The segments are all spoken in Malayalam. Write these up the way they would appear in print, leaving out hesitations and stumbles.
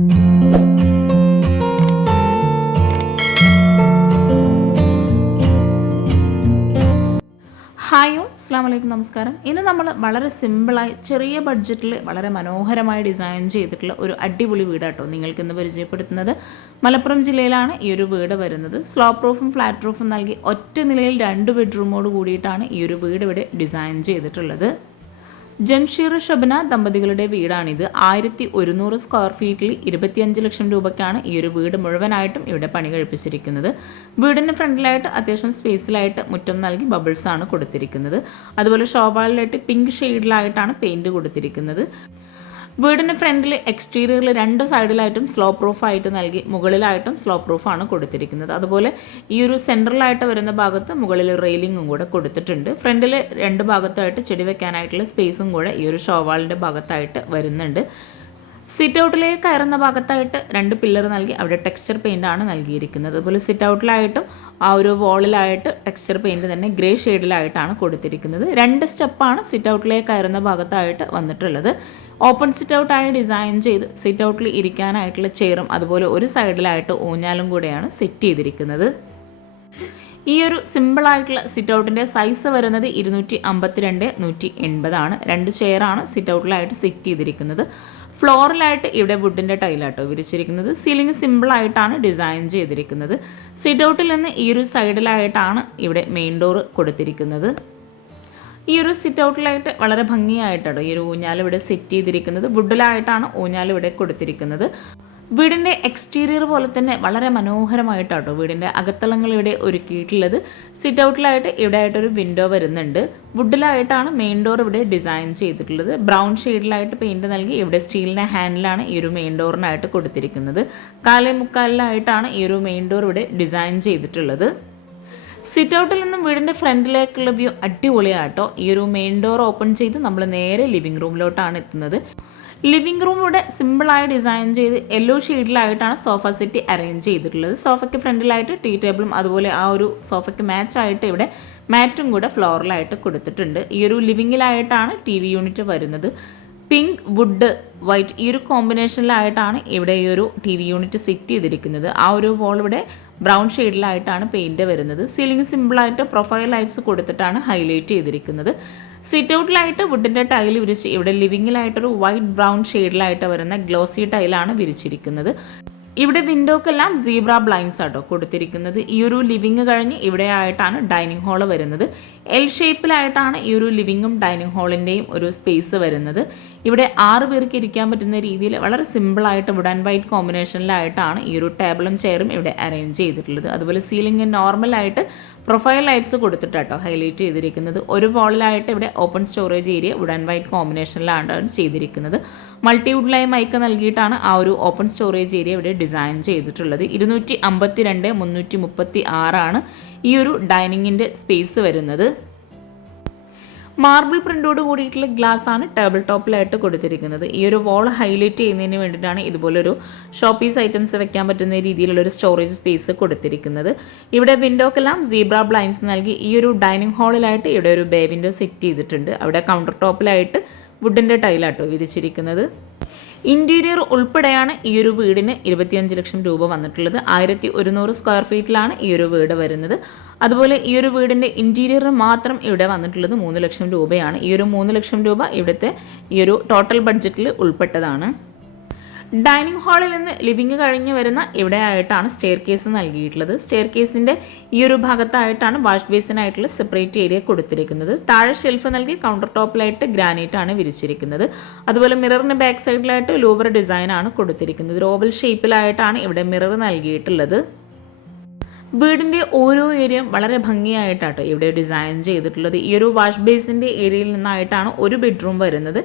ഹായ് ഓൾ, അസ്സാം വലൈക്കും, നമസ്കാരം. ഇന്ന് നമ്മൾ വളരെ സിമ്പിളായി ചെറിയ ബഡ്ജറ്റിൽ വളരെ മനോഹരമായി ഡിസൈൻ ചെയ്തിട്ടുള്ള ഒരു അടിപൊളി വീടാട്ടോ നിങ്ങൾക്ക് ഇന്ന് പരിചയപ്പെടുത്തുന്നത്. മലപ്പുറം ജില്ലയിലാണ് ഈ ഒരു വീട് വരുന്നത്. സ്ലോപ്പ് റൂഫും ഫ്ലാറ്റ് റൂഫും നൽകി ഒറ്റ നിലയിൽ 2 ബെഡ്റൂമോട് കൂടിയിട്ടാണ് ഈ ഒരു വീട് ഇവിടെ ഡിസൈൻ ചെയ്തിട്ടുള്ളത്. ജംഷീർ ഷബന ദമ്പതികളുടെ വീടാണിത്. 1100 സ്ക്വയർ ഫീറ്റിൽ 25 ലക്ഷം രൂപയ്ക്കാണ് ഈ ഒരു വീട് മുഴുവനായിട്ടും ഇവിടെ പണി കഴിപ്പിച്ചിരിക്കുന്നത്. വീടിന് ഫ്രണ്ടിലായിട്ട് അത്യാവശ്യം സ്പേസിലായിട്ട് മുറ്റം നൽകി ബബിൾസ് ആണ് കൊടുത്തിരിക്കുന്നത്. അതുപോലെ ഷോവാളിലായിട്ട് പിങ്ക് ഷെയ്ഡിലായിട്ടാണ് പെയിൻറ് കൊടുത്തിരിക്കുന്നത്. വീടിന് ഫ്രണ്ടിൽ എക്സ്റ്റീരിയറിൽ 2 സൈഡിലായിട്ടും സ്ലോപ്പ് റൂഫായിട്ട് നൽകി മുകളിലായിട്ടും സ്ലോപ്പ് റൂഫാണ് കൊടുത്തിരിക്കുന്നത്. അതുപോലെ ഈ ഒരു സെൻട്രലായിട്ട് വരുന്ന ഭാഗത്ത് മുകളിൽ റെയിലിങ്ങും കൂടെ കൊടുത്തിട്ടുണ്ട്. ഫ്രണ്ടിൽ 2 ഭാഗത്തായിട്ട് ചെടി വെക്കാനായിട്ടുള്ള സ്പേസും കൂടെ ഈ ഒരു ഷോവാളിൻ്റെ ഭാഗത്തായിട്ട് വരുന്നുണ്ട്. സിറ്റ് ഔട്ടിലേക്ക് കയറുന്ന ഭാഗത്തായിട്ട് 2 പില്ലർ നൽകി അവിടെ ടെക്സ്ചർ പെയിൻ്റാണ് നൽകിയിരിക്കുന്നത്. അതുപോലെ സിറ്റ് ഔട്ടിലായിട്ടും ആ ഒരു വോളിലായിട്ട് ടെക്സ്ചർ പെയിൻറ് തന്നെ ഗ്രേ ഷെയ്ഡിലായിട്ടാണ് കൊടുത്തിരിക്കുന്നത്. 2 സ്റ്റെപ്പാണ് സിറ്റ് ഔട്ടിലേക്ക് കയറുന്ന ഭാഗത്തായിട്ട് വന്നിട്ടുള്ളത്. ഓപ്പൺ സിറ്റ് ഔട്ടായി ഡിസൈൻ ചെയ്ത് സിറ്റ് ഔട്ടിൽ ഇരിക്കാനായിട്ടുള്ള ചെയറും അതുപോലെ ഒരു സൈഡിലായിട്ട് ഊഞ്ഞാലും കൂടെയാണ് സെറ്റ് ചെയ്തിരിക്കുന്നത്. ഈ ഒരു സിമ്പിളായിട്ടുള്ള സിറ്റ് ഔട്ടിൻ്റെ സൈസ് വരുന്നത് 252/180 ആണ്. 2 ചെയറാണ് സിറ്റ് ഔട്ടിലായിട്ട് സെറ്റ് ചെയ്തിരിക്കുന്നത്. ഫ്ലോറിലായിട്ട് ഇവിടെ വുഡിൻ്റെ ടൈലാട്ടോ വിരിച്ചിരിക്കുന്നത്. സീലിംഗ് സിമ്പിളായിട്ടാണ് ഡിസൈൻ ചെയ്തിരിക്കുന്നത്. സിറ്റ് ഔട്ടിൽ നിന്ന് ഈ ഒരു സൈഡിലായിട്ടാണ് ഇവിടെ മെയിൻ ഡോർ കൊടുത്തിരിക്കുന്നത്. ഈ ഒരു സിറ്റ് ഔട്ടിലായിട്ട് വളരെ ഭംഗിയായിട്ടാണ് ഈ ഒരു ഊഞ്ഞാൽ ഇവിടെ സെറ്റ് ചെയ്തിരിക്കുന്നത്. വുഡിലായിട്ടാണ് ഊഞ്ഞാൽ ഇവിടെ കൊടുത്തിരിക്കുന്നത്. വീടിൻ്റെ എക്സ്റ്റീരിയർ പോലെ തന്നെ വളരെ മനോഹരമായിട്ടാട്ടോ വീടിൻ്റെ അകത്തളങ്ങൾ ഇവിടെ ഒരുക്കിയിട്ടുള്ളത്. സിറ്റ് ഔട്ടിലായിട്ട് ഇവിടെ ആയിട്ടൊരു വിൻഡോ വരുന്നുണ്ട്. വുഡിലായിട്ടാണ് മെയിൻ ഡോർ ഇവിടെ ഡിസൈൻ ചെയ്തിട്ടുള്ളത്. ബ്രൗൺ ഷെയ്ഡിലായിട്ട് പെയിൻറ് നൽകി ഇവിടെ സ്റ്റീലിൻ്റെ ഹാൻഡിലാണ് ഈ ഒരു മെയിൻ ഡോറിനായിട്ട് കൊടുത്തിരിക്കുന്നത്. 4.75 ഈ ഒരു മെയിൻ ഡോർ ഇവിടെ ഡിസൈൻ ചെയ്തിട്ടുള്ളത്. സിറ്റ് ഔട്ടിൽ നിന്നും വീടിൻ്റെ ഫ്രണ്ടിലേക്കുള്ള വ്യൂ അടിപൊളിയാട്ടോ. ഈ ഒരു മെയിൻ ഡോർ ഓപ്പൺ ചെയ്ത് നമ്മൾ നേരെ ലിവിംഗ് റൂമിലോട്ടാണ് എത്തുന്നത്. ലിവിംഗ് റൂം ഇവിടെ സിമ്പിളായി ഡിസൈൻ ചെയ്ത് യെല്ലോ ഷെയ്ഡിലായിട്ടാണ് സോഫ സെറ്റ് അറേഞ്ച് ചെയ്തിട്ടുള്ളത്. സോഫയ്ക്ക് ഫ്രണ്ടിലായിട്ട് ടീ ടേബിളും അതുപോലെ ആ ഒരു സോഫയ്ക്ക് മാച്ചായിട്ട് ഇവിടെ മാറ്റും കൂടെ ഫ്ലോറിലായിട്ട് കൊടുത്തിട്ടുണ്ട്. ഈ ഒരു ലിവിങ്ങിലായിട്ടാണ് TV യൂണിറ്റ് വരുന്നത്. പിങ്ക്, വുഡ്, വൈറ്റ് ഈ ഒരു കോമ്പിനേഷനിലായിട്ടാണ് ഇവിടെ ഈ ഒരു TV യൂണിറ്റ് സെറ്റ് ചെയ്തിരിക്കുന്നത്. ആ ഒരു വോൾ ഇവിടെ ബ്രൗൺ ഷെയ്ഡിലായിട്ടാണ് പെയിൻറ് വരുന്നത്. സീലിംഗ് സിമ്പിളായിട്ട് പ്രൊഫൈൽ ലൈറ്റ്സ് കൊടുത്തിട്ടാണ് ഹൈലൈറ്റ് ചെയ്തിരിക്കുന്നത്. സിറ്റ് ഔട്ടിലായിട്ട് വുഡിൻ്റെ ടൈൽ വിരിച്ച് ഇവിടെ ലിവിങ്ങിലായിട്ടൊരു വൈറ്റ് ബ്രൗൺ ഷെയ്ഡിലായിട്ട് വരുന്ന ഗ്ലോസി ടൈലാണ് വിരിച്ചിരിക്കുന്നത്. ഇവിടെ വിൻഡോക്കെല്ലാം സീബ്ര ബ്ലൈൻഡ്സ് ആട്ടോ കൊടുത്തിരിക്കുന്നത്. ഈ ഒരു ലിവിങ് കഴിഞ്ഞ് ഇവിടെ ആയിട്ടാണ് ഡൈനിങ് ഹാള് വരുന്നത്. L ഷേപ്പിലായിട്ടാണ് ഈ ഒരു ലിവിങ്ങും ഡൈനിങ് ഹാളിൻ്റെയും ഒരു സ്പേസ് വരുന്നത്. ഇവിടെ 6 പേർക്ക് ഇരിക്കാൻ പറ്റുന്ന രീതിയിൽ വളരെ സിമ്പിളായിട്ട് വുഡ് ആൻഡ് വൈറ്റ് കോമ്പിനേഷനിലായിട്ടാണ് ഈ ഒരു ടേബിളും ചെയറും ഇവിടെ അറേഞ്ച് ചെയ്തിട്ടുള്ളത്. അതുപോലെ സീലിംഗ് നോർമലായിട്ട് പ്രൊഫൈൽ ലൈറ്റ്സ് കൊടുത്തിട്ടാട്ടോ ഹൈലൈറ്റ് ചെയ്തിരിക്കുന്നത്. ഒരു വാളിലായിട്ട് ഇവിടെ open storage area wood and white കോമ്പിനേഷനിലാണ് ചെയ്തിരിക്കുന്നത്. മൾട്ടിവുഡ് മൈക്ക് നൽകിയിട്ടാണ് ആ ഒരു ഓപ്പൺ സ്റ്റോറേജ് ഏരിയ ഇവിടെ ഡിസൈൻ ചെയ്തിട്ടുള്ളത്. 252/336 ഈ ഒരു ഡൈനിങ്ങിൻ്റെ സ്പേസ് വരുന്നത്. മാർബിൾ പ്രിൻ്റോട് കൂടിയിട്ടുള്ള ഗ്ലാസ് ആണ് ടേബിൾ ടോപ്പിലായിട്ട് കൊടുത്തിരിക്കുന്നത്. ഈ ഒരു വാൾ ഹൈലൈറ്റ് ചെയ്യുന്നതിന് വേണ്ടിയിട്ടാണ് ഇതുപോലൊരു ഷോപ്പീസ് ഐറ്റംസ് വെക്കാൻ പറ്റുന്ന രീതിയിലുള്ളൊരു സ്റ്റോറേജ് സ്പേസ് കൊടുത്തിരിക്കുന്നത്. ഇവിടെ വിൻഡോക്കെല്ലാം സീബ്ര ബ്ലൈൻഡ്സ് നൽകി ഈ ഒരു ഡൈനിങ് ഹാളിലായിട്ട് ഇവിടെ ഒരു ബേ വിൻഡോ സെറ്റ് ചെയ്തിട്ടുണ്ട്. അവിടെ കൗണ്ടർ ടോപ്പിലായിട്ട് വുഡിൻ്റെ ടൈലാട്ടോ വിരിച്ചിരിക്കുന്നത്. ഇൻറ്റീരിയർ ഉൾപ്പെടെയാണ് ഈ ഒരു വീടിന് 25 ലക്ഷം രൂപ വന്നിട്ടുള്ളത്. 1100 സ്ക്വയർ ഫീറ്റിലാണ് ഈ ഒരു വീട് വരുന്നത്. അതുപോലെ ഈ ഒരു വീടിൻ്റെ ഇൻറ്റീരിയർ മാത്രം ഇവിടെ വന്നിട്ടുള്ളത് 3 ലക്ഷം രൂപയാണ്. ഈ ഒരു 3 ലക്ഷം രൂപ ഇവിടുത്തെ ഈ ഒരു ടോട്ടൽ ബഡ്ജറ്റിൽ ഉൾപ്പെട്ടതാണ്. ഡൈനിങ് ഹാളിൽ നിന്ന് ലിവിങ് കഴിഞ്ഞ് വരുന്ന ഇവിടെ ആയിട്ടാണ് സ്റ്റെയർ കേസ് നൽകിയിട്ടുള്ളത്. സ്റ്റെയർ കേസിൻ്റെ ഈ ഒരു ഭാഗത്തായിട്ടാണ് വാഷ് ബേസിനായിട്ടുള്ള സെപ്പറേറ്റ് ഏരിയ കൊടുത്തിരിക്കുന്നത്. താഴെ ഷെൽഫ് നൽകി കൗണ്ടർ ടോപ്പിലായിട്ട് ഗ്രാനൈറ്റ് ആണ് വിരിച്ചിരിക്കുന്നത്. അതുപോലെ മിററിന് ബാക്ക് സൈഡിലായിട്ട് ലൂവർ ഡിസൈൻ ആണ് കൊടുത്തിരിക്കുന്നത്. ഒരു ഓവൽ ഷേപ്പിലായിട്ടാണ് ഇവിടെ മിറർ നൽകിയിട്ടുള്ളത്. വീടിൻ്റെ ഓരോ ഏരിയയും വളരെ ഭംഗിയായിട്ടാട്ടോ ഇവിടെ ഡിസൈൻ ചെയ്തിട്ടുള്ളത്. ഈ ഒരു വാഷ് ബേസിൻ്റെ ഏരിയയിൽ നിന്നായിട്ടാണ് ഒരു ബെഡ്റൂം വരുന്നത്.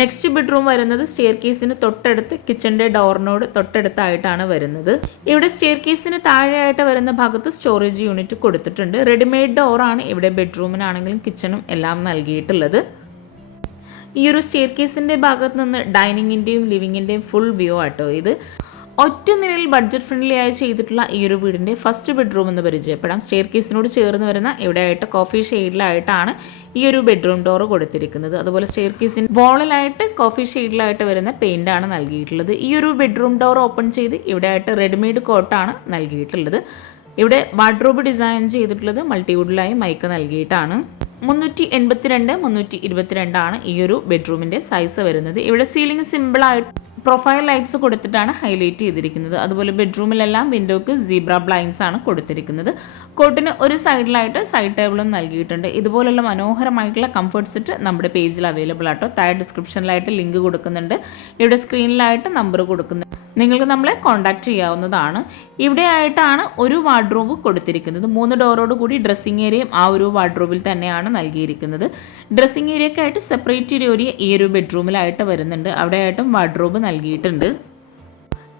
നെക്സ്റ്റ് ബെഡ്റൂം വരുന്നത് സ്റ്റെയർ കേസിന് തൊട്ടടുത്ത് കിച്ചൻ്റെ ഡോറിനോട് തൊട്ടടുത്തായിട്ടാണ് വരുന്നത്. ഇവിടെ സ്റ്റെയർ കേസിന് താഴെയായിട്ട് വരുന്ന ഭാഗത്ത് സ്റ്റോറേജ് യൂണിറ്റ് കൊടുത്തിട്ടുണ്ട്. റെഡിമെയ്ഡ് ഡോറാണ് ഇവിടെ ബെഡ്റൂമിനാണെങ്കിലും കിച്ചണും എല്ലാം നൽകിയിട്ടുള്ളത്. ഈ ഒരു സ്റ്റെയർ കേസിൻ്റെ ഭാഗത്ത് നിന്ന് ഡൈനിങ്ങിൻ്റെയും ലിവിങ്ങിൻ്റെയും ഫുൾ വ്യൂ ആട്ടോ ഇത്. ഒറ്റ നിലയിൽ ബഡ്ജറ്റ് ഫ്രണ്ട്ലി ആയി ചെയ്തിട്ടുള്ള ഈ ഒരു വീടിൻ്റെ ഫസ്റ്റ് ബെഡ്റൂം എന്ന് പരിചയപ്പെടാം. സ്റ്റെയർ കേസിനോട് ചേർന്ന് വരുന്ന ഇവിടെയായിട്ട് കോഫി ഷെയ്ഡിലായിട്ടാണ് ഈ ഒരു ബെഡ്റൂം ഡോർ കൊടുത്തിരിക്കുന്നത്. അതുപോലെ സ്റ്റെയർ കേസിന് വോളിലായിട്ട് കോഫി ഷെയ്ഡിലായിട്ട് വരുന്ന പെയിൻ്റാണ് നൽകിയിട്ടുള്ളത്. ഈ ഒരു ബെഡ്റൂം ഡോർ ഓപ്പൺ ചെയ്ത് ഇവിടെയായിട്ട് റെഡിമെയ്ഡ് കോട്ടാണ് നൽകിയിട്ടുള്ളത്. ഇവിടെ വാർഡ്രോബ് ഡിസൈൻ ചെയ്തിട്ടുള്ളത് മൾട്ടിവുഡിലായി മൈക്ക നൽകിയിട്ടാണ്. 382 322 ഈ ഒരു ബെഡ്റൂമിൻ്റെ സൈസ് വരുന്നത്. ഇവിടെ സീലിംഗ് സിമ്പിളായിട്ട് പ്രൊഫൈൽ ലൈറ്റ്സ് കൊടുത്തിട്ടാണ് ഹൈലൈറ്റ് ചെയ്തിരിക്കുന്നത്. അതുപോലെ ബെഡ്റൂമിലെല്ലാം വിൻഡോക്ക് സീബ്ര ബ്ലൈൻഡ്സ് ആണ് കൊടുത്തിരിക്കുന്നത്. കോട്ടിന് ഒരു സൈഡിലായിട്ട് സൈഡ് ടേബിളും നൽകിയിട്ടുണ്ട്. ഇതുപോലുള്ള മനോഹരമായിട്ടുള്ള കംഫർട്ട് സെറ്റ് നമ്മുടെ പേജിൽ അവൈലബിൾ ആട്ടോ. താഴെ ഡിസ്ക്രിപ്ഷനിലായിട്ട് ലിങ്ക് കൊടുക്കുന്നുണ്ട്. ഇവിടെ സ്ക്രീനിലായിട്ട് നമ്പർ കൊടുക്കുന്നുണ്ട്. നിങ്ങൾക്ക് നമ്മളെ കോൺടാക്റ്റ് ചെയ്യാവുന്നതാണ്. ഇവിടെ ആയിട്ടാണ് ഒരു വാർഡ്രോബ് കൊടുത്തിരിക്കുന്നത്. 3 ഡോറോട് കൂടി ഡ്രസ്സിംഗ് ഏരിയയും ആ ഒരു വാർഡ്രോബിൽ തന്നെയാണ് നൽകിയിരിക്കുന്നത്. ഡ്രസ്സിംഗ് ഏരിയക്കായിട്ട് സെപ്പറേറ്റ് ഒരു ഏരിയ ഈ ഒരു ബെഡ്റൂമിലായിട്ട് വരുന്നുണ്ട്. അവിടെയായിട്ടും വാർഡ്രോബ് നൽകിയിട്ടുണ്ട്.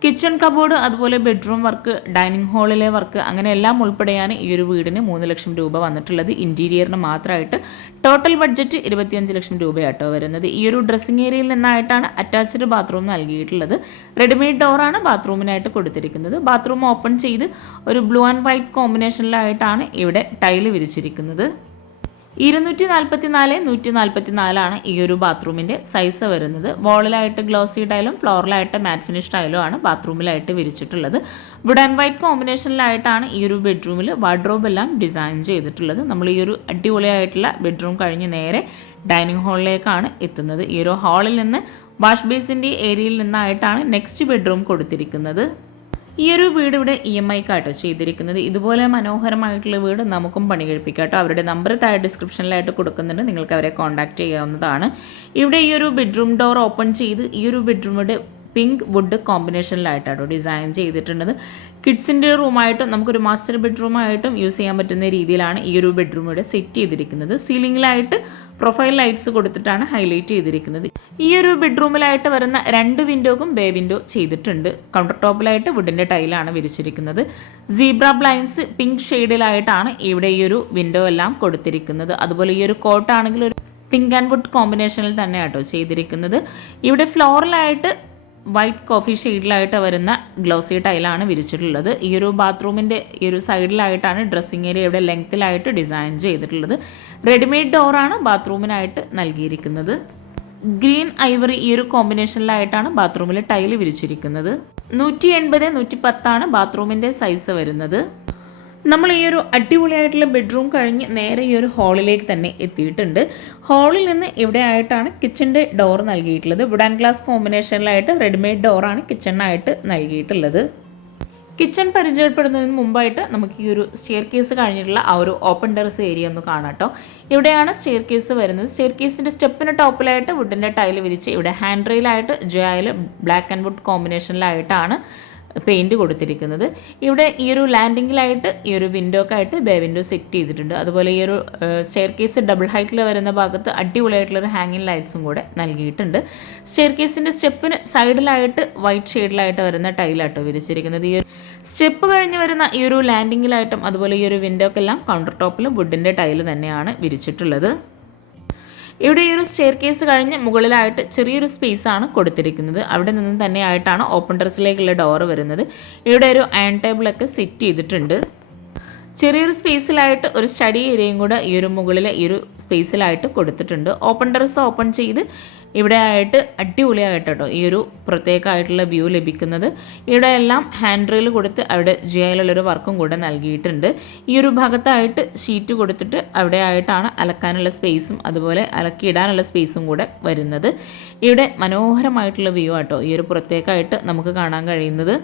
കിച്ചൺ കബോർഡ്, അതുപോലെ ബെഡ്റൂം വർക്ക്, ഡൈനിങ് ഹാളിലെ വർക്ക്, അങ്ങനെ എല്ലാം ഉൾപ്പെടെയാണ് ഈ ഒരു വീടിന് 3 ലക്ഷം രൂപ വന്നിട്ടുള്ളത്. ഇൻറ്റീരിയറിന് മാത്രമായിട്ട് ടോട്ടൽ ബഡ്ജറ്റ് 25 ലക്ഷം രൂപയാട്ടോ വരുന്നത്. ഈ ഒരു ഡ്രസ്സിംഗ് ഏരിയയിൽ നിന്നായിട്ടാണ് അറ്റാച്ച്ഡ് ബാത്റൂം നൽകിയിട്ടുള്ളത്. റെഡിമെയ്ഡ് ഡോറാണ് ബാത്റൂമിനായിട്ട് കൊടുത്തിരിക്കുന്നത്. ബാത്റൂം ഓപ്പൺ ചെയ്ത് ഒരു ബ്ലൂ ആൻഡ് വൈറ്റ് കോമ്പിനേഷനിലായിട്ടാണ് ഇവിടെ ടൈല് വിരിച്ചിരിക്കുന്നത്. 244 144 ഈ ഒരു ബാത്റൂമിൻ്റെ സൈസ് വരുന്നത്. വോളിലായിട്ട് ഗ്ലോസി ടൈലും ഫ്ലോറിലായിട്ട് മാറ്റ് ഫിനിഷ് ടൈലും ആണ് ബാത്റൂമിലായിട്ട് വിരിച്ചിട്ടുള്ളത്. വുഡ് ആൻഡ് വൈറ്റ് കോമ്പിനേഷനിലായിട്ടാണ് ഈ ഒരു ബെഡ്റൂമിൽ വാർഡ്രോബ് എല്ലാം ഡിസൈൻ ചെയ്തിട്ടുള്ളത്. നമ്മൾ ഈ ഒരു അടിപൊളിയായിട്ടുള്ള ബെഡ്റൂം കഴിഞ്ഞ് നേരെ ഡൈനിങ് ഹാളിലേക്കാണ് എത്തുന്നത്. ഈ ഒരു ഹാളിൽ നിന്ന് വാഷ് ബേസിൻ്റെ ഏരിയയിൽ നിന്നായിട്ടാണ് നെക്സ്റ്റ് ബെഡ്റൂം കൊടുത്തിരിക്കുന്നത്. ഈ ഒരു വീട് ഇവിടെ EMI കാട്ടോ ചെയ്തിരിക്കുന്നത്. ഇതുപോലെ മനോഹരമായിട്ടുള്ള വീട് നമുക്കും പണി കഴിപ്പിക്കാട്ടോ. അവരുടെ നമ്പർ താഴെ ഡിസ്ക്രിപ്ഷനിലായിട്ട് കൊടുക്കുന്നുണ്ട്. നിങ്ങൾക്ക് അവരെ കോൺടാക്റ്റ് ചെയ്യാവുന്നതാണ്. ഇവിടെ ഈ ഒരു ബെഡ്റൂം ഡോർ ഓപ്പൺ ചെയ്ത് ഈ ഒരു ബെഡ്റൂമിൻ്റെ പിങ്ക് വുഡ് കോമ്പിനേഷനിലായിട്ടാട്ടോ ഡിസൈൻ ചെയ്തിട്ടുള്ളത്. കിഡ്സിൻ്റെ റൂമായിട്ടും നമുക്കൊരു മാസ്റ്റർ ബെഡ്റൂമായിട്ടും യൂസ് ചെയ്യാൻ പറ്റുന്ന രീതിയിലാണ് ഈ ഒരു ബെഡ്റൂം ഇവിടെ സെറ്റ് ചെയ്തിരിക്കുന്നത്. സീലിംഗിലായിട്ട് പ്രൊഫൈൽ ലൈറ്റ്സ് കൊടുത്തിട്ടാണ് ഹൈലൈറ്റ് ചെയ്തിരിക്കുന്നത്. ഈ ഒരു ബെഡ്റൂമിലായിട്ട് വരുന്ന 2 വിൻഡോക്കും ബേ വിൻഡോ ചെയ്തിട്ടുണ്ട്. കൗണ്ടർ ടോപ്പിലായിട്ട് വുഡിൻ്റെ ടൈലാണ് വിരിച്ചിരിക്കുന്നത്. സീബ്ര ബ്ലൈൻഡ്സ് പിങ്ക് ഷെയ്ഡിലായിട്ടാണ് ഇവിടെ ഈ ഒരു വിൻഡോ എല്ലാം കൊടുത്തിരിക്കുന്നത്. അതുപോലെ ഈ ഒരു കോട്ടാണെങ്കിൽ ഒരു പിങ്ക് ആൻഡ് വുഡ് കോമ്പിനേഷനിൽ തന്നെയാട്ടോ ചെയ്തിരിക്കുന്നത്. ഇവിടെ ഫ്ലോറിലായിട്ട് വൈറ്റ് കോഫി ഷെയ്ഡിലായിട്ട് വരുന്ന ഗ്ലോസി ടൈലാണ് വിരിച്ചിട്ടുള്ളത്. ഈ ഒരു ബാത്റൂമിൻ്റെ ഈ ഒരു സൈഡിലായിട്ടാണ് ഡ്രസ്സിംഗ് ഏരിയ ഇവിടെ ലെങ്ത്തിലായിട്ട് ഡിസൈൻ ചെയ്തിട്ടുള്ളത്. റെഡിമെയ്ഡ് ഡോറാണ് ബാത്റൂമിനായിട്ട് നൽകിയിരിക്കുന്നത്. ഗ്രീൻ ഐവറി ഈ ഒരു കോമ്പിനേഷനിലായിട്ടാണ് ബാത്റൂമിൽ ടൈല് വിരിച്ചിരിക്കുന്നത്. 180 110 ബാത്റൂമിൻ്റെ സൈസ് വരുന്നത്. നമ്മൾ ഈ ഒരു അടിപൊളിയായിട്ടുള്ള ബെഡ്റൂം കഴിഞ്ഞ് നേരെ ഈ ഒരു ഹാളിലേക്ക് തന്നെ എത്തിയിട്ടുണ്ട്. ഹാളിൽ നിന്ന് ഇവിടെ ആയിട്ടാണ് കിച്ചൻ്റെ ഡോർ നൽകിയിട്ടുള്ളത്. വുഡ് ആൻഡ് ഗ്ലാസ് കോമ്പിനേഷനിലായിട്ട് റെഡിമെയ്ഡ് ഡോറാണ് കിച്ചണിനായിട്ട് നൽകിയിട്ടുള്ളത്. കിച്ചൺ പരിചയപ്പെടുന്നതിന് മുമ്പായിട്ട് നമുക്ക് ഈ ഒരു സ്റ്റെയർ കേസ് കഴിഞ്ഞിട്ടുള്ള ആ ഒരു ഓപ്പൺ ടെറസ് ഏരിയ ഒന്ന് കാണാം കേട്ടോ. ഇവിടെയാണ് സ്റ്റെയർ കേസ് വരുന്നത്. സ്റ്റെയർ കേസിൻ്റെ സ്റ്റെപ്പിന് ടോപ്പിലായിട്ട് വുഡിൻ്റെ ടൈല് വിരിച്ച് ഇവിടെ ഹാൻഡ് റെയിലായിട്ട് ജോയിൽ ബ്ലാക്ക് ആൻഡ് വുഡ് കോമ്പിനേഷനിലായിട്ടാണ് പെയിൻറ്റ് കൊടുത്തിരിക്കുന്നത്. ഇവിടെ ഈ ഒരു ലാൻഡിങ്ങിലായിട്ട് ഈ ഒരു വിൻഡോക്കായിട്ട് ബേ വിൻഡോ സെറ്റ് ചെയ്തിട്ടുണ്ട്. അതുപോലെ ഈ ഒരു സ്റ്റെയർ കേസ് ഡബിൾ ഹൈറ്റിൽ വരുന്ന ഭാഗത്ത് അടിപൊളിയായിട്ടുള്ളൊരു ഹാങ്ങിങ് ലൈറ്റ്സും കൂടെ നൽകിയിട്ടുണ്ട്. സ്റ്റെയർ കേസിൻ്റെ സ്റ്റെപ്പിന് സൈഡിലായിട്ട് വൈറ്റ് ഷെയ്ഡിലായിട്ട് വരുന്ന ടൈലാട്ടോ വിരിച്ചിരിക്കുന്നത്. ഈ ഒരു സ്റ്റെപ്പ് കഴിഞ്ഞ് വരുന്ന ഈ ഒരു ലാൻഡിങ്ങിലായിട്ടും അതുപോലെ ഈ ഒരു വിൻഡോക്കെല്ലാം കൗണ്ടർ ടോപ്പിലും വുഡിൻ്റെ ടൈല് തന്നെയാണ് വിരിച്ചിട്ടുള്ളത്. ഇവിടെ ഈ ഒരു സ്റ്റെയർ കേസ് കഴിഞ്ഞ് മുകളിലായിട്ട് ചെറിയൊരു സ്പേസ് ആണ് കൊടുത്തിരിക്കുന്നത്. അവിടെ നിന്ന് തന്നെയായിട്ടാണ് ഓപ്പൺ ടെറസിലേക്കുള്ള ഡോറ് വരുന്നത്. ഇവിടെ ഒരു അയൺ ടേബിളൊക്കെ സെറ്റ് ചെയ്തിട്ടുണ്ട്. ചെറിയൊരു സ്പേസിലായിട്ട് ഒരു സ്റ്റഡി ഏരിയയും കൂടെ ഈ ഒരു മുകളിൽ ഈ ഒരു സ്പേസിലായിട്ട് കൊടുത്തിട്ടുണ്ട്. ഓപ്പൺ ടെറസ് ഓപ്പൺ ചെയ്ത് ഇവിടെ ആയിട്ട് അടിപൊളിയായിട്ട് കേട്ടോ ഈ ഒരു പ്രത്യേകമായിട്ടുള്ള വ്യൂ ലഭിക്കുന്നത്. ഇവിടെ എല്ലാം ഹാൻഡ് റെയിൽ കൊടുത്ത് അവിടെ ജിയിലുള്ളൊരു വർക്കും കൂടെ നൽകിയിട്ടുണ്ട്. ഈ ഒരു ഭാഗത്തായിട്ട് ഷീറ്റ് കൊടുത്തിട്ട് അവിടെ ആയിട്ടാണ് അലക്കാനുള്ള സ്പേസും അതുപോലെ അലക്കിയിടാനുള്ള സ്പേസും കൂടെ വരുന്നത്. ഇവിടെ മനോഹരമായിട്ടുള്ള വ്യൂ ആട്ടോ ഈ ഒരു പ്രത്യേകമായിട്ട് നമുക്ക് കാണാൻ കഴിയുന്നത്.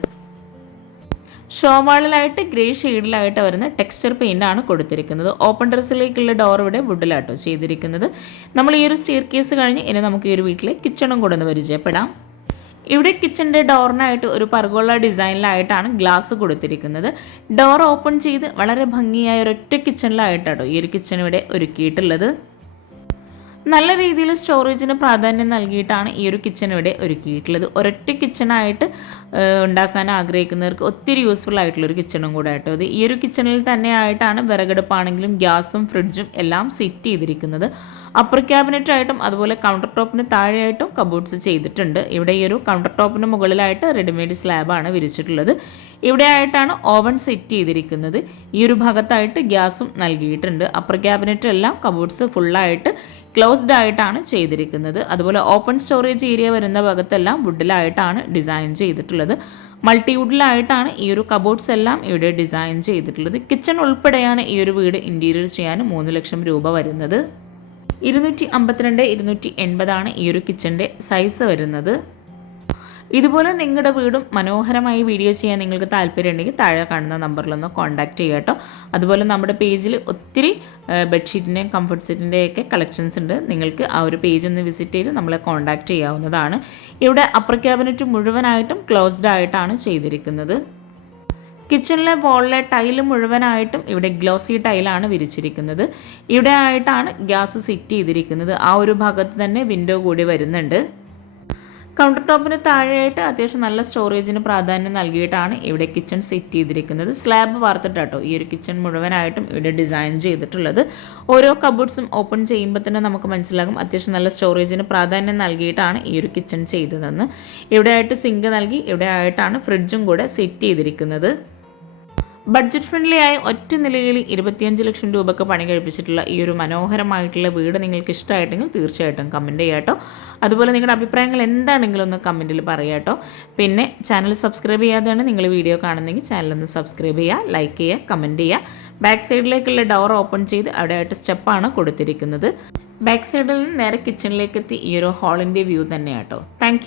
ഷോവാളിലായിട്ട് ഗ്രേ ഷെയ്ഡിലായിട്ട് വരുന്ന ടെക്സ്ചർ പെയിൻ്റാണ് കൊടുത്തിരിക്കുന്നത്. ഓപ്പൺ ടെറസിലേക്കുള്ള ഡോർ ഇവിടെ വുഡിലാട്ടോ ചെയ്തിരിക്കുന്നത്. നമ്മൾ ഈ ഒരു സ്റ്റെയർ കേസ് കഴിഞ്ഞ് ഇനി നമുക്ക് ഈ ഒരു വീട്ടിലെ കിച്ചണും കൂടെ ഒന്ന് പരിചയപ്പെടാം. ഇവിടെ കിച്ചൻ്റെ ഡോറിനായിട്ട് ഒരു പർഗോള ഡിസൈനിലായിട്ടാണ് ഗ്ലാസ് കൊടുത്തിരിക്കുന്നത്. ഡോർ ഓപ്പൺ ചെയ്ത് വളരെ ഭംഗിയായ ഒരൊറ്റ കിച്ചണിലായിട്ടാട്ടോ ഈ ഒരു കിച്ചൺ ഇവിടെ ഒരുക്കിയിട്ടുള്ളത്. നല്ല രീതിയിൽ സ്റ്റോറേജിന് പ്രാധാന്യം നൽകിയിട്ടാണ് ഈ ഒരു കിച്ചൺ ഇവിടെ ഒരുക്കിയിട്ടുള്ളത്. ഒരൊറ്റ കിച്ചണായിട്ട് ഉണ്ടാക്കാൻ ആഗ്രഹിക്കുന്നവർക്ക് ഒത്തിരി യൂസ്ഫുൾ ആയിട്ടുള്ളൊരു കിച്ചണും കൂടെ ആയിട്ടോ ഇത്. ഈ ഒരു കിച്ചണിൽ തന്നെ ആയിട്ടാണ് വിറകടുപ്പാണെങ്കിലും ഗ്യാസും ഫ്രിഡ്ജും എല്ലാം സെറ്റ് ചെയ്തിരിക്കുന്നത്. അപ്പർ ക്യാബിനറ്റ് ആയിട്ടും അതുപോലെ കൗണ്ടർ ടോപ്പിന് താഴെയായിട്ടും കബോർഡ്സ് ചെയ്തിട്ടുണ്ട്. ഇവിടെ ഈ ഒരു കൗണ്ടർ ടോപ്പിന് മുകളിലായിട്ട് റെഡിമെയ്ഡ് സ്ലാബാണ് വിരിച്ചിട്ടുള്ളത്. ഇവിടെ ആയിട്ടാണ് ഓവൻ സെറ്റ് ചെയ്തിരിക്കുന്നത്. ഈ ഒരു ഭാഗത്തായിട്ട് ഗ്യാസും നൽകിയിട്ടുണ്ട്. അപ്പർ ക്യാബിനറ്റ് എല്ലാം കബോർഡ്സ് ഫുള്ളായിട്ട് ക്ലോസ്ഡ് ആയിട്ടാണ് ചെയ്തിരിക്കുന്നത്. അതുപോലെ ഓപ്പൺ സ്റ്റോറേജ് ഏരിയ വരുന്ന ഭാഗത്തെല്ലാം വുഡിലായിട്ടാണ് ഡിസൈൻ ചെയ്തിട്ടുള്ളത്. മൾട്ടിവുഡിലായിട്ടാണ് ഈ ഒരു കബോർഡ്സ് എല്ലാം ഇവിടെ ഡിസൈൻ ചെയ്തിട്ടുള്ളത്. കിച്ചൺ ഉൾപ്പെടെയാണ് ഈ ഒരു വീട് ഇൻറ്റീരിയർ ചെയ്യാൻ 3 ലക്ഷം രൂപ വരുന്നത്. 252 280 ഈ ഒരു കിച്ചൻ്റെ സൈസ് വരുന്നത്. ഇതുപോലെ നിങ്ങളുടെ വീടും മനോഹരമായി വീഡിയോ ചെയ്യാൻ നിങ്ങൾക്ക് താല്പര്യമുണ്ടെങ്കിൽ താഴെ കാണുന്ന നമ്പറിലൊന്ന് കോൺടാക്റ്റ് ചെയ്യുക കേട്ടോ. അതുപോലെ നമ്മുടെ പേജിൽ ഒത്തിരി ബെഡ്ഷീറ്റിൻ്റെയും കംഫർട്ട് സെറ്റിൻ്റെയൊക്കെ കളക്ഷൻസ് ഉണ്ട്. നിങ്ങൾക്ക് ആ ഒരു പേജ് ഒന്ന് വിസിറ്റ് ചെയ്ത് നമ്മളെ കോൺടാക്റ്റ് ചെയ്യാവുന്നതാണ്. ഇവിടെ അപ്പർ ക്യാബിനറ്റ് മുഴുവനായിട്ടും ക്ലോസ്ഡ് ആയിട്ടാണ് ചെയ്തിരിക്കുന്നത്. കിച്ചണിലെ വോളിലെ ടൈല് മുഴുവനായിട്ടും ഇവിടെ ഗ്ലോസി ടൈലാണ് വിരിച്ചിരിക്കുന്നത്. ഇവിടെ ആയിട്ടാണ് ഗ്യാസ് സെറ്റ് ചെയ്തിരിക്കുന്നത്. ആ ഒരു ഭാഗത്ത് തന്നെ വിൻഡോ കൂടി വരുന്നുണ്ട്. കൗണ്ടർ ടോപ്പിന് താഴെയായിട്ട് അത്യാവശ്യം നല്ല സ്റ്റോറേജിന് പ്രാധാന്യം നൽകിയിട്ടാണ് ഇവിടെ കിച്ചൺ സെറ്റ് ചെയ്തിരിക്കുന്നത്. സ്ലാബ് വാർത്തിട്ടാട്ടോ ഈ ഒരു കിച്ചൺ മുഴുവനായിട്ടും ഇവിടെ ഡിസൈൻ ചെയ്തിട്ടുള്ളത്. ഓരോ കബോർഡ്സും ഓപ്പൺ ചെയ്യുമ്പോൾ തന്നെ നമുക്ക് മനസ്സിലാകും അത്യാവശ്യം നല്ല സ്റ്റോറേജിന് പ്രാധാന്യം നൽകിയിട്ടാണ് ഈ ഒരു കിച്ചൺ ചെയ്തതെന്ന്. ഇവിടെ ആയിട്ട് സിങ്ക് നൽകി ഇവിടെ ആയിട്ടാണ് ഫ്രിഡ്ജും കൂടെ സെറ്റ് ചെയ്തിരിക്കുന്നത്. ബഡ്ജറ്റ് ഫ്രണ്ട്ലി ആയ ഒറ്റ നിലയിൽ 25 ലക്ഷം രൂപയ്ക്ക് പണി കഴിപ്പിച്ചിട്ടുള്ള ഈ ഒരു മനോഹരമായിട്ടുള്ള വീട് നിങ്ങൾക്ക് ഇഷ്ടമായിട്ടെങ്കിൽ തീർച്ചയായിട്ടും കമൻറ്റ് ചെയ്യാട്ടോ. അതുപോലെ നിങ്ങളുടെ അഭിപ്രായങ്ങൾ എന്താണെങ്കിലും ഒന്ന് കമൻറ്റിൽ പറയാട്ടോ. പിന്നെ ചാനൽ സബ്സ്ക്രൈബ് ചെയ്യാതെയാണ് നിങ്ങൾ വീഡിയോ കാണുന്നെങ്കിൽ ചാനലൊന്ന് സബ്സ്ക്രൈബ് ചെയ്യുക, ലൈക്ക് ചെയ്യുക, കമൻറ്റ് ചെയ്യുക. ബാക്ക് സൈഡിലേക്കുള്ള ഡോർ ഓപ്പൺ ചെയ്ത് അവിടെ ആയിട്ട് സ്റ്റെപ്പാണ് കൊടുത്തിരിക്കുന്നത്. ബാക്ക് സൈഡിൽ നിന്ന് നേരെ കിച്ചണിലേക്ക് എത്തി ഈ ഒരു ഹാളിൻ്റെ വ്യൂ തന്നെയാട്ടോ. താങ്ക്